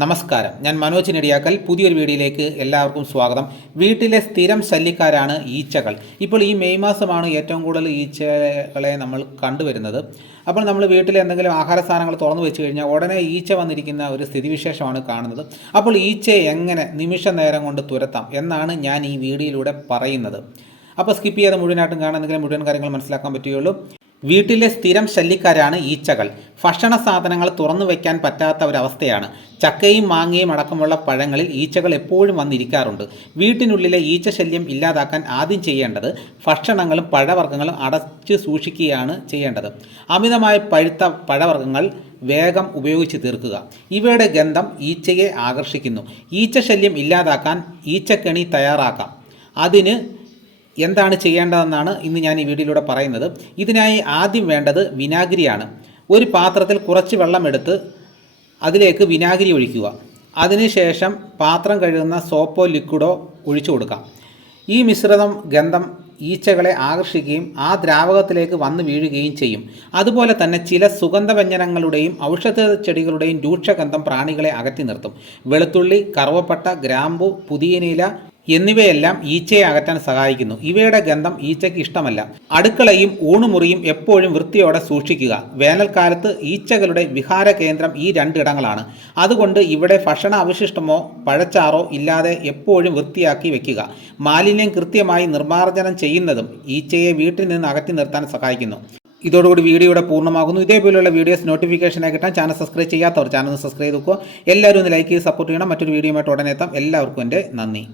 നമസ്കാരം. ഞാൻ മനോജ് നെടിയാക്കൽ. പുതിയൊരു വീഡിയോയിലേക്ക് എല്ലാവർക്കും സ്വാഗതം. വീട്ടിലെ സ്ഥിരം ശല്യക്കാരാണ് ഈച്ചകൾ. ഇപ്പോൾ ഈ മെയ് മാസമാണ് ഏറ്റവും കൂടുതൽ ഈച്ചകളെ നമ്മൾ കണ്ടുവരുന്നത്. അപ്പോൾ നമ്മൾ വീട്ടിലെ എന്തെങ്കിലും ആഹാര സാധനങ്ങൾ തുറന്നു വെച്ച് കഴിഞ്ഞാൽ ഉടനെ ഈച്ച വന്നിരിക്കുന്ന ഒരു സ്ഥിതിവിശേഷമാണ് കാണുന്നത്. അപ്പോൾ ഈച്ചയെ എങ്ങനെ നിമിഷ നേരം കൊണ്ട് തുരത്താം എന്നാണ് ഞാൻ ഈ വീഡിയോയിലൂടെ പറയുന്നത്. അപ്പോൾ സ്കിപ്പ് ചെയ്യാതെ മുഴുവനായിട്ടും കാണാൻ എന്തെങ്കിലും മുഴുവൻ കാര്യങ്ങൾ മനസ്സിലാക്കാൻ പറ്റുകയുള്ളൂ. വീട്ടിലെ സ്ഥിരം ശല്യക്കാരാണ് ഈച്ചകൾ. ഭക്ഷണ സാധനങ്ങൾ തുറന്നു വയ്ക്കാൻ പറ്റാത്ത ഒരവസ്ഥയാണ് ചക്കയും മാങ്ങയും അടക്കമുള്ള പഴങ്ങളിൽ ഈച്ചകൾ എപ്പോഴും വന്നിരിക്കാറുണ്ട്. വീട്ടിനുള്ളിലെ ഈച്ച ശല്യം ഇല്ലാതാക്കാൻ ആദ്യം ചെയ്യേണ്ടത് ഭക്ഷണങ്ങളും പഴവർഗങ്ങളും അടച്ചു സൂക്ഷിക്കുകയാണ് ചെയ്യേണ്ടത്. അമിതമായ പഴുത്ത പഴവർഗങ്ങൾ വേഗം ഉപയോഗിച്ച് തീർക്കുക. ഇവയുടെ ഗന്ധം ഈച്ചയെ ആകർഷിക്കുന്നു. ഈച്ച ശല്യം ഇല്ലാതാക്കാൻ ഈച്ചക്കെണി തയ്യാറാക്കാം. അതിന് എന്താണ് ചെയ്യേണ്ടതെന്നാണ് ഇന്ന് ഞാൻ ഈ വീഡിയോയിലൂടെ പറയുന്നത്. ഇതിനായി ആദ്യം വേണ്ടത് വിനാഗിരിയാണ്. ഒരു പാത്രത്തിൽ കുറച്ച് വെള്ളമെടുത്ത് അതിലേക്ക് വിനാഗിരി ഒഴിക്കുക. അതിനുശേഷം പാത്രം കഴുകുന്ന സോപ്പോ ലിക്വിഡോ ഒഴിച്ചു കൊടുക്കാം. ഈ മിശ്രിതം ഗന്ധം ഈച്ചകളെ ആകർഷിക്കുകയും ആ ദ്രാവകത്തിലേക്ക് വന്ന് വീഴുകയും ചെയ്യും. അതുപോലെ തന്നെ ചില സുഗന്ധവ്യഞ്ജനങ്ങളുടെയും ഔഷധ ചെടികളുടെയും രൂക്ഷഗന്ധം പ്രാണികളെ അകറ്റി നിർത്തും. വെളുത്തുള്ളി കറുവപ്പട്ട ഗ്രാമ്പു പുതിയനില എന്നിവയെല്ലാം ഈച്ചയെ അകറ്റാൻ സഹായിക്കുന്നു. ഇവയുടെ ഗന്ധം ഈച്ചയ്ക്ക് ഇഷ്ടമല്ല. അടുക്കളയും ഊണുമുറിയും എപ്പോഴും വൃത്തിയോടെ സൂക്ഷിക്കുക. വേനൽക്കാലത്ത് ഈച്ചകളുടെ വിഹാര കേന്ദ്രം ഈ രണ്ടിടങ്ങളാണ് അതുകൊണ്ട് ഇവിടെ ഭക്ഷണ അവശിഷ്ടമോ പഴച്ചാറോ ഇല്ലാതെ എപ്പോഴും വൃത്തിയാക്കി വെക്കുക. മാലിന്യം കൃത്യമായി നിർമ്മാർജനം ചെയ്യുന്നതും ഈച്ചയെ വീട്ടിൽ നിന്ന് അകറ്റി നിർത്താൻ സഹായിക്കുന്നു. ഇതോടുകൂടി വീഡിയോയുടെ പൂർണമാകുന്നു. ഇതേപോലെയുള്ള വീഡിയോസ് നോട്ടിഫിക്കേഷനായി കിട്ടാൻ ചാനൽ സബ്സ്ക്രൈബ് ചെയ്യാത്തവർ ചാനൽ സബ്സ്ക്രൈബ് ചെയ്ത് നോക്കുക. എല്ലാവരും ഒന്ന് ലൈക്ക് ചെയ്ത് സപ്പോർട്ട് ചെയ്യണം. മറ്റൊരു വീഡിയോയുമായിട്ട് ഉടനെ എത്താം. എല്ലാവർക്കും എന്റെ നന്ദി.